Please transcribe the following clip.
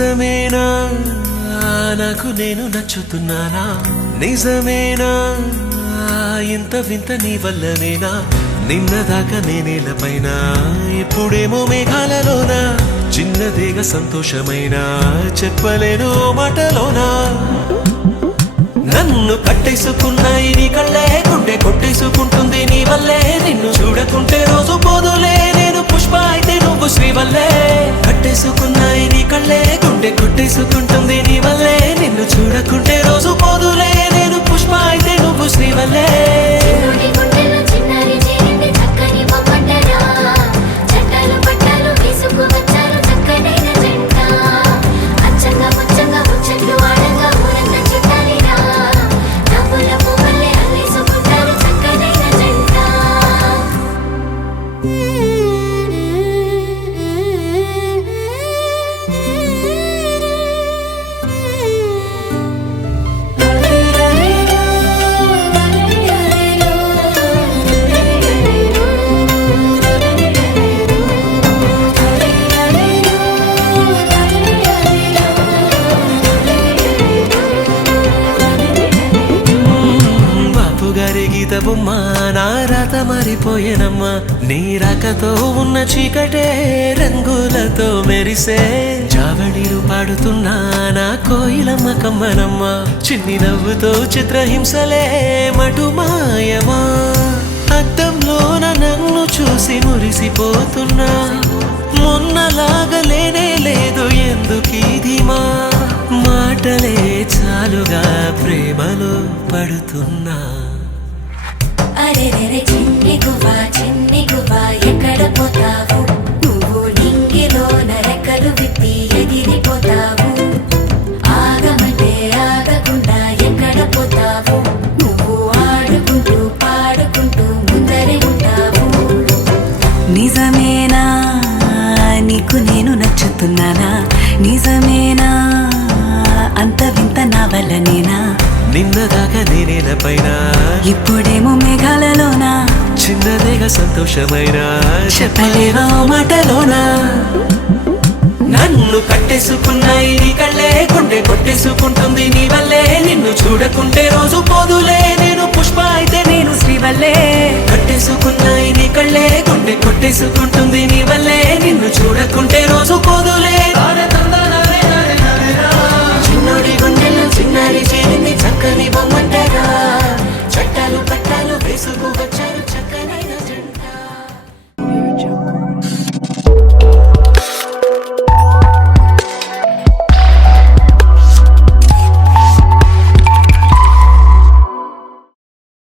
నిజమేనా నాకు నేను నచ్చుతున్నానా నిజమేనా ఇంత వింత నీ వల్లనేనా నిన్నదాకా నేనేలపైన ఇప్పుడేమో మేఘాలలోనా చిన్నదేగా సంతోషమైనా చెప్పలేను మాటలోనా నన్ను కట్టేసుకున్నాయి నీ కళ్ళే గుండె కొట్టేసుకుంటుంది నీ వల్లే నిన్ను చూడకుంటే రోజు పోదులే నేను పుష్ప అయితే నువ్వు శ్రీవల్లే కట్టేసుకున్నాయి నీ కళ్ళే గుండె కొట్టేసుకుంటుంది నీ వల్లే నిన్ను చూడకుంటే రోజు పోదులే నేను పుష్ప అయితే నువ్వు శ్రీవల్లే గీత బొమ్మ నా రాత మారిపోయేనమ్మా నీ రాకతో ఉన్న చీకటే రంగులతో మెరిసే జావళీలు పాడుతున్నా నా కోయిలమ్మ కమ్మనమ్మ చిన్ని నవ్వుతో చిత్రహింసలే మటుమాయమా అద్దంలోన నన్ను చూసి మురిసిపోతున్నా మొన్నలాగా లేనే లేదు ఎందుకీ ధీమా మాటలే చాలుగా ప్రేమలో పడుతున్నా అరెరెరె చిన్ని గువ్వా ఎక్కడ పోతావు నువ్వు నింగిలోన రెక్కలు విప్పి ఎగిరిపోతావు ఆగమంటే ఆగకుండా ఎక్కడ పోతావు నువ్వు ఆడుకుంటూ పాడుకుంటూ ముందరే ఉంటావు నిజమేనా నీకు నేను నచ్చుతున్నానా నిజమేనా అంత వింత నా వల్లనేనా నిన్నదాకా నేనేలపైన ఇప్పుడేమో మేఘాలలోనా చిన్నదేగా సంతోషమైనా చెప్పలేవా మాటలోనా నన్ను కట్టేసుకున్నాయి నీ కళ్ళే గుండె కొట్టేసుకుంటుంది నీ వల్లే నిన్ను చూడకుంటే రోజు పోదులే నేను పుష్ప అయితే నేను శ్రీవల్లే కట్టేసుకున్నాయి నీ కళ్ళే గుండె కొట్టేసుకుంటుంది నీ వల్లే నిన్ను చూడకుంటే రోజు పోదులే